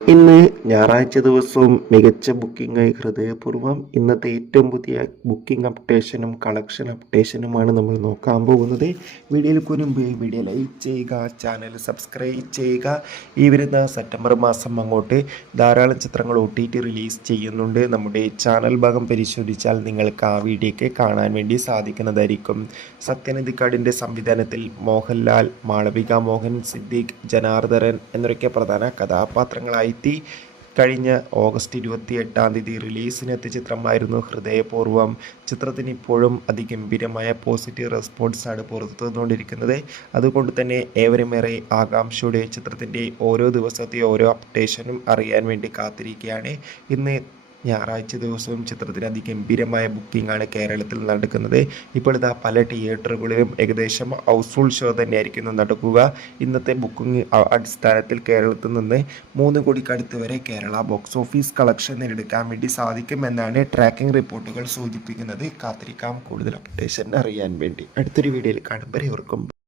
ഇന്ന് ഞായറാഴ്ച ദിവസവും മികച്ച ബുക്കിംഗായി ഹൃദയപൂർവം ഇന്നത്തെ ഏറ്റവും പുതിയ ബുക്കിംഗ് അപ്ഡേഷനും കളക്ഷൻ അപ്ഡേഷനുമാണ് നമ്മൾ നോക്കാൻ പോകുന്നത്. വീഡിയോയിൽ മുൻപ് വീഡിയോ ലൈക്ക് ചെയ്യുക ചാനൽ സബ്സ്ക്രൈബ് ചെയ്യുക. ഈ വരുന്ന സെപ്റ്റംബർ മാസം അങ്ങോട്ട് ധാരാളം ചിത്രങ്ങൾ ഒ ടി ടി റിലീസ് ചെയ്യുന്നുണ്ട്. നമ്മുടെ ചാനൽ ഭാഗം പരിശോധിച്ചാൽ നിങ്ങൾക്ക് ആ വീഡിയോയ്ക്ക് കാണാൻ വേണ്ടി സാധിക്കുന്നതായിരിക്കും. സത്യനദിക്കാടിന്റെ സംവിധാനത്തിൽ മോഹൻലാൽ മാളവിക മോഹൻ സിദ്ദീഖ് ജനാർദ്ദനൻ എന്നൊക്കെ പ്രധാന കഥാപാത്രങ്ങളായി എത്തി കഴിഞ്ഞ ഓഗസ്റ്റ് ഇരുപത്തി എട്ടാം തീയതി റിലീസിനെത്തിയ ചിത്രമായിരുന്നു ഹൃദയപൂർവം. ചിത്രത്തിന് ഇപ്പോഴും അതിഗംഭീരമായ പോസിറ്റീവ് റെസ്പോൺസാണ് പുറത്തു വന്നുകൊണ്ടിരിക്കുന്നത്. അതുകൊണ്ട് തന്നെ ഏവരുമേറെ ആകാംക്ഷയുടെ ചിത്രത്തിന്റെ ഓരോ ദിവസത്തെ ഓരോ അപ്ഡേഷനും അറിയാൻ വേണ്ടി കാത്തിരിക്കുകയാണ്. ഇന്ന് ഞായറാഴ്ച ദിവസവും ചിത്രത്തിന് അതിഗംഭീരമായ ബുക്കിംഗ് ആണ് കേരളത്തിൽ നടക്കുന്നത്. ഇപ്പോൾ ഇതാ പല തിയേറ്ററുകളിലും ഏകദേശം ഹൗസ്ഫുൾ ഷോ തന്നെയായിരിക്കും നടക്കുക. ഇന്നത്തെ ബുക്കിംഗ് അടിസ്ഥാനത്തിൽ കേരളത്തിൽ നിന്ന് മൂന്ന് കോടിക്കടുത്ത് വരെ കേരള ബോക്സ് ഓഫീസ് കളക്ഷൻ നേടിയെടുക്കാൻ വേണ്ടി സാധിക്കുമെന്നാണ് ട്രാക്കിംഗ് റിപ്പോർട്ടുകൾ സൂചിപ്പിക്കുന്നത്. കാത്തിരിക്കാം. കൂടുതൽ അപ്ഡേഷൻ അറിയാൻ വേണ്ടി അടുത്തൊരു വീഡിയോയിൽ കാണുമ്പോൾ ഇവർക്കും